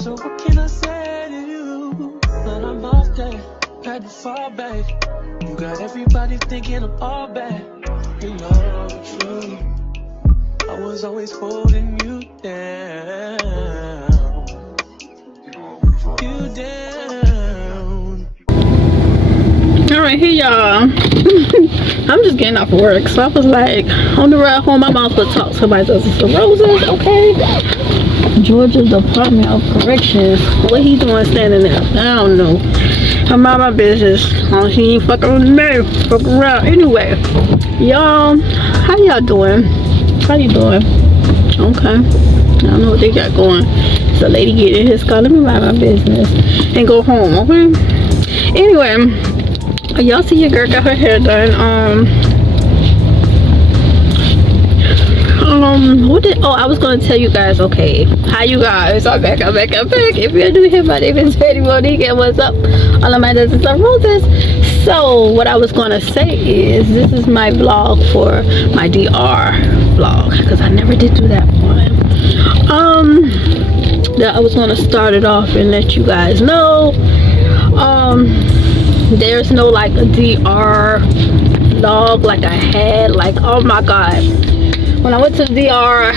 So what can I say to you? When I'm off day, had to fall back. You got everybody thinking I'm all bad. You know true. I was always holding you down. You down. Alright, here y'all. I'm just getting off work, so I was like, on the ride home, my mom would talk to my sisters of roses, okay? Georgia Department of Corrections. What he doing standing there? I don't know. I'm out my business. She ain't fucking with me. Fuck around. Anyway, y'all, how y'all doing? How you doing? Okay. I don't know what they got going. It's a lady getting in his car. Let me mind my business and go home, okay? Anyway, y'all see your girl got her hair done. I was gonna tell you guys, okay, hi you guys, I'm back. If you're new here, my name is Betty Monique, and what's up, all of my dozens of roses. So what I was gonna say is, this is my vlog for my DR vlog, because I never did do that one. That I was gonna start it off and let you guys know, there's no like a DR vlog like I had, like, oh my god, when I went to the DR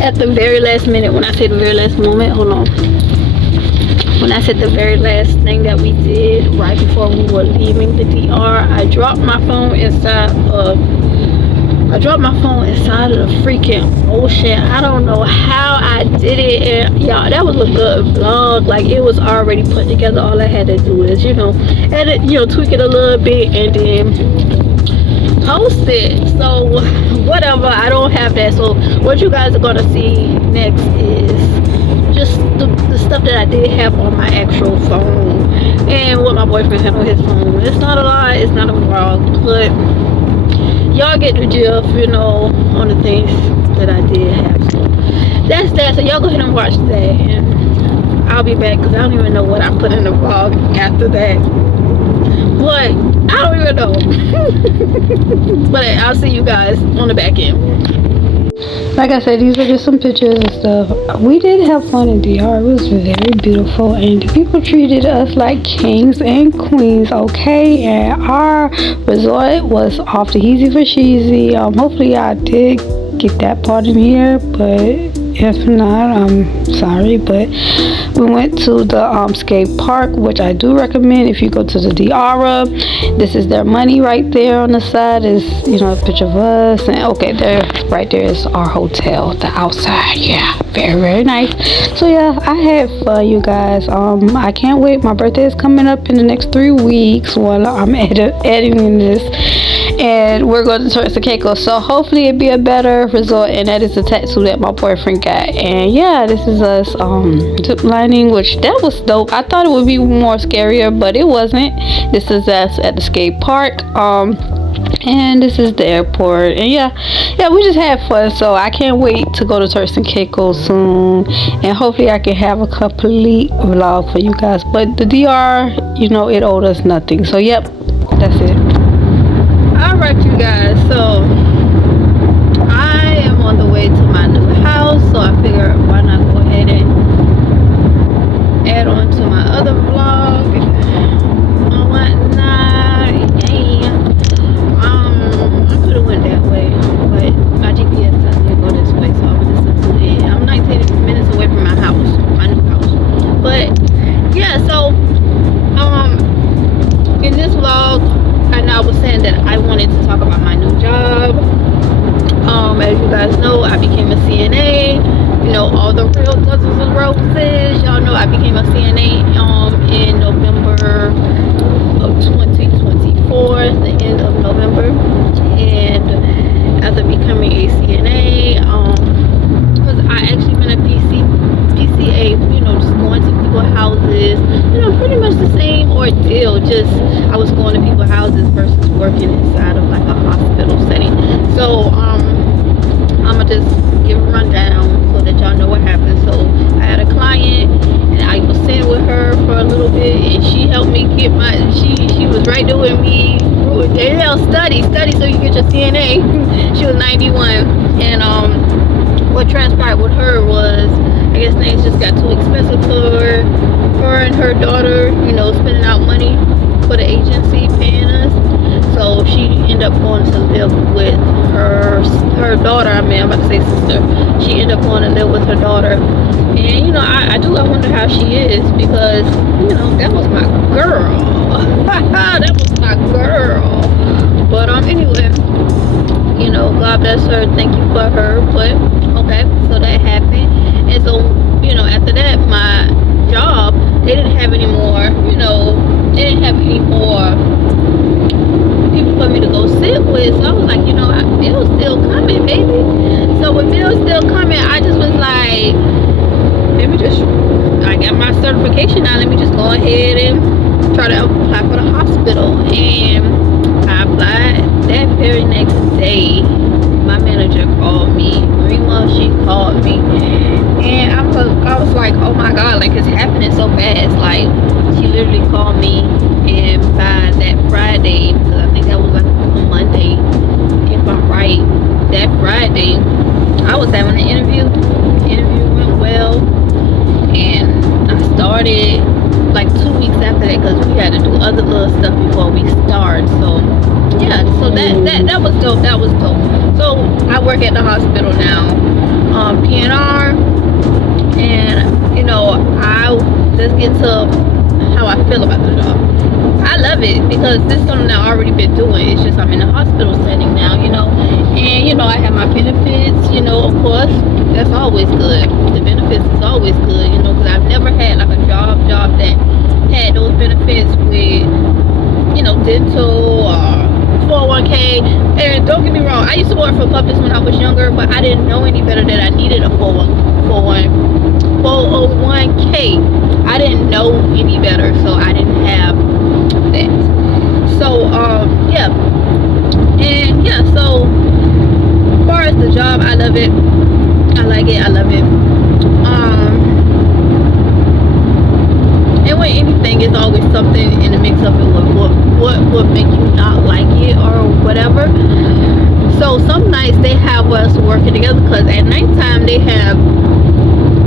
at the very last minute, when I say the very last moment, hold on, when I said the very last thing that we did right before we were leaving the DR, I dropped my phone inside of the freaking ocean. I don't know how I did it, and y'all, that was a good vlog. Like, it was already put together. All I had to do is, edit, tweak it a little bit, and then post it. So whatever, I don't have that. So what you guys are gonna see next is just the stuff that I did have on my actual phone and what my boyfriend had on his phone. It's not a lot, it's not a vlog, but y'all get the gist, on the things that I did have. So that's that. So y'all go ahead and watch that, and I'll be back, because I don't even know what I put in the vlog after that. But I don't even know. But I'll see you guys on the back end. Like I said, these are just some pictures and stuff. We did have fun in DR. It was very beautiful, and the people treated us like kings and queens, okay? And our resort was off the easy for cheesy. Hopefully I did get that part in here, but if not, I'm sorry. But we went to the skate park, which I do recommend if you go to the DR. This is their money right there on the side is, a picture of us, and okay, there right there is our hotel, the outside. Yeah, very, very nice. So yeah, I had fun, you guys. I can't wait. My birthday is coming up in the next 3 weeks while I'm editing this, and we're going to Turks and Caicos, so hopefully it'll be a better resort. And that is the tattoo that my boyfriend got. And yeah, this is us zip lining, which that was dope. I thought it would be more scarier, but it wasn't. This is us at the skate park, and this is the airport. And yeah, we just had fun. So I can't wait to go to Turks and Caicos soon, and hopefully I can have a complete vlog for you guys. But the DR, it owed us nothing. So yep, that's it. Alright, you guys, so I am on the way to my new house, so I figured why not go ahead and add on to my other vlog and whatnot. Yeah. I could have went that way, but my GPS tells me to go this way, so I'm gonna just listen to it. I'm 19 minutes away from my house, my new house. But yeah, so in this vlog, and I was saying that I wanted to talk about my new job. As you guys know, I became a CNA. All the real dozens of roses. Y'all know I became a CNA in November of 2024, the end of November. And after becoming a CNA, because I actually been a PCA, just going to people's houses, pretty much the same ordeal, just I was going to people's houses versus working inside of like a hospital setting. So I'm gonna just give a rundown so that y'all know what happened. So I had a client, and I was sitting with her for a little bit, and she helped me get she was right there with me. Study so you get your CNA. She was 91, and what transpired with her was, I guess and her daughter, spending out money for the agency paying us. So she ended up going to live with her daughter. I'm about to say sister. She ended up going to live with her daughter. And I wonder how she is, because that was my girl. That was my girl. But anyway, God bless her. Thank you for her. But okay, so that happened. And so after that, my job, they didn't have any more. They didn't have any more people for me to go sit with. So I was like, bills still coming, baby. So with bills still coming, I just was like, I got my certification now, let me just go ahead and try to apply for the hospital. And I applied. That very next day, my manager called me. Rima, she called me. And I was like, oh my God, like it's happening so fast. Like she literally called me, and by that Friday, because I think that was like a Monday, if I'm right, that Friday, I was having an interview. The interview went well, and I started like 2 weeks after that, because we had to do other little stuff before we start. So yeah, so that was dope. That was dope. So I work at the hospital now, PNR, and let's get to how I feel about the job. I love it because this is something I've already been doing. It's just I'm in a hospital setting now, and I have my benefits, of course. That's always good. The benefits is always good, because I've never had like a job that had those benefits with, dental or 401k. And don't get me wrong, I used to work for Publix when I was younger, but I didn't know any better that I needed a 401k. I didn't know any better, so I didn't have that. So yeah, and yeah, so as far as the job, I love it. I like it. I love it. And with anything, it's always something in the mix of it. What would make you not like it or whatever. So some nights they have us working together, because at nighttime they have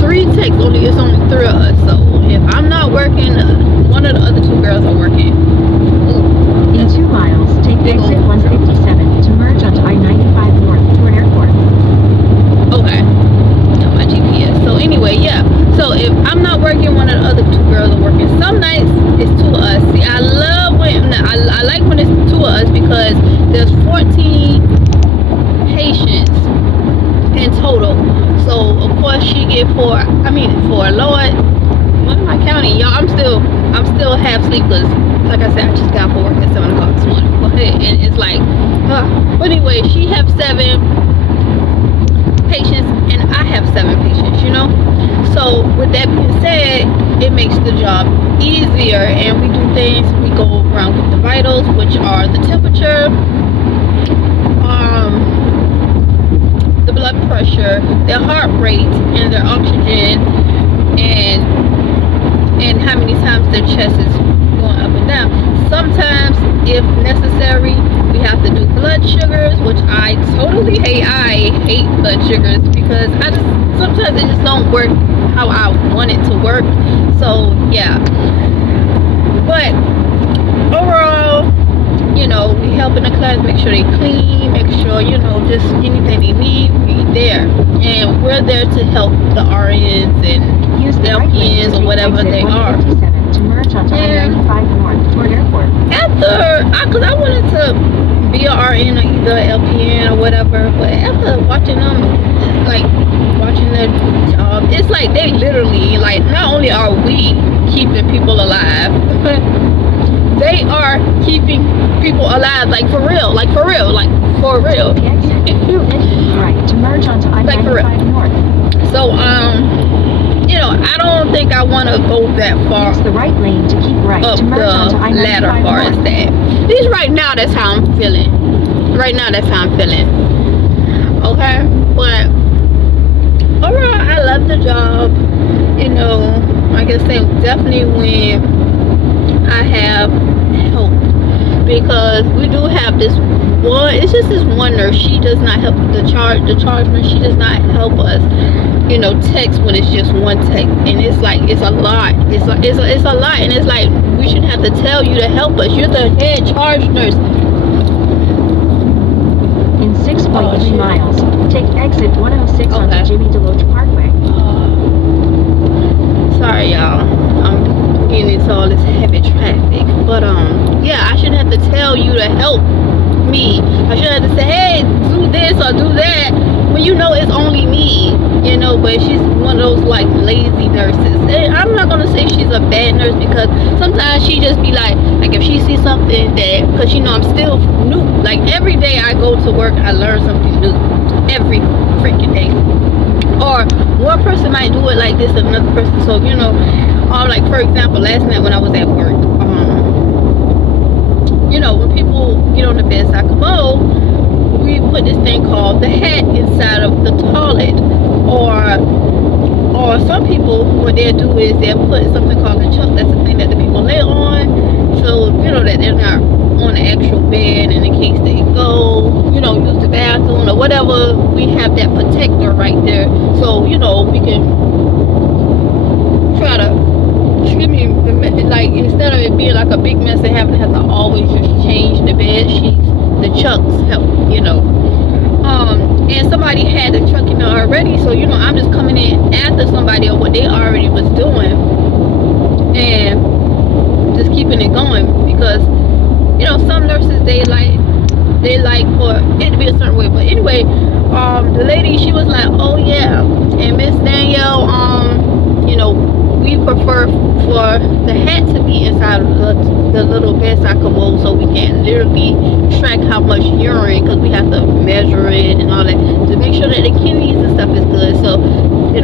3 techs. It's only 3 of us. So if I'm not working, one of the other 2 girls are working. In 2 miles, take exit 157 to merge onto I-95 north toward airport. Okay. Got my GPS. So anyway, yeah. So if I'm not working, one of the other 2 girls are working. Some nights it's 2 of us. See, I love when I like when it's 2 of us, because there's 14 patients in total. So of course she get 4. For Lord, what am I counting, y'all? I'm still half asleep, because like I said, I just got off work at 7 o'clock this morning. And it's like, but anyway, she have 7 patients and I have 7 patients, So with that being said, it makes the job easier, and we do things. We go around with the vitals, which are the temperature, the blood pressure, their heart rate, and their oxygen, and how many times their chest is going up and down. Sometimes, if necessary, we have to do blood sugars, which I totally hate. I hate blood sugars, because sometimes it just don't work how I want it to work. So yeah, but overall, we helping the clients make sure they clean, make sure just anything they need, we there, and we're there to help the RNs and Use the LPNs or whatever they are. To merge onto I-95 north toward airport. Because I wanted to be a RN or either LPN or whatever, but after watching them, like watching their job, it's like they literally, like, not only are we keeping people alive, they are keeping people alive, like for real. The exit right to merge onto I-95 north. So I don't think I want to go that far. Use the right lane to keep right up to merge the onto I-95 ladder far as north. that. At least right now, that's how I'm feeling. Okay, but overall, I love the job. Like I said, definitely when I have help, because we do have this one. It's just this one nurse. She does not help the charge nurse. She does not help us. Text when it's just one text, and it's like it's a lot. It's a lot, and it's like we shouldn't have to tell you to help us. You're the head charge nurse. In 6.3 miles, take exit 106 onto Jimmy DeLoach Parkway. Sorry, y'all. I'm getting into all this heavy traffic, but yeah, I shouldn't have to tell you to help me. I shouldn't have to say, hey, do this or do that, when it's only me. But she's one of those like lazy nurses. And I'm not gonna say she's a bad nurse, because sometimes she just be like if she sees something that, because I'm still new. Like every day I go to work, I learn something new every freaking day. Or one person might do it like this, another person. So like for example, last night when I was at work, when people get on the bedside commode, we put this thing called the hat inside of the toilet. Or some people, what they'll do is they'll put something called a chuck. That's the thing that the people lay on, so that they're not on the actual bed, and in case they go, use the bathroom or whatever, we have that protector right there. So we can try to, like instead of it being like a big mess and having to have to always just change the bed sheets, the chucks help. And somebody had the truck already, so I'm just coming in after somebody or what they already was doing, and just keeping it going, because some nurses they like for it to be a certain way. But anyway, the lady, she was like, oh yeah, and Miss Danielle, we prefer for the hat to be inside of the little bedside commode, so we can literally track how much urine, because we have to measure it and all that to make sure that the kidneys and stuff is good. So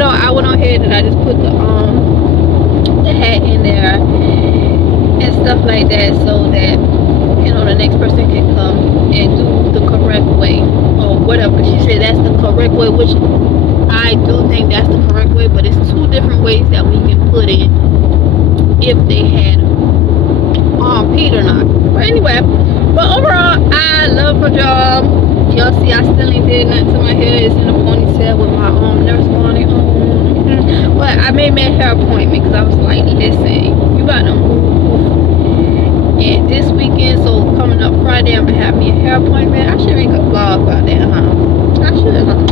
I went on ahead and I just put the hat in there and stuff like that, so that the next person can come and do the correct way or whatever. She said that's the correct way, which I do think that's the correct way, but it's two different ways that we can put in if they had peed or not. But anyway, overall, I love her job. Y'all see, I still ain't did nothing to my hair. It's in a ponytail with my nurse bonnet on. But I made my hair appointment because I was like, listen, you got to move. And this weekend, so coming up Friday, I'm gonna have me a hair appointment. I should make a vlog about that, huh? I should, huh?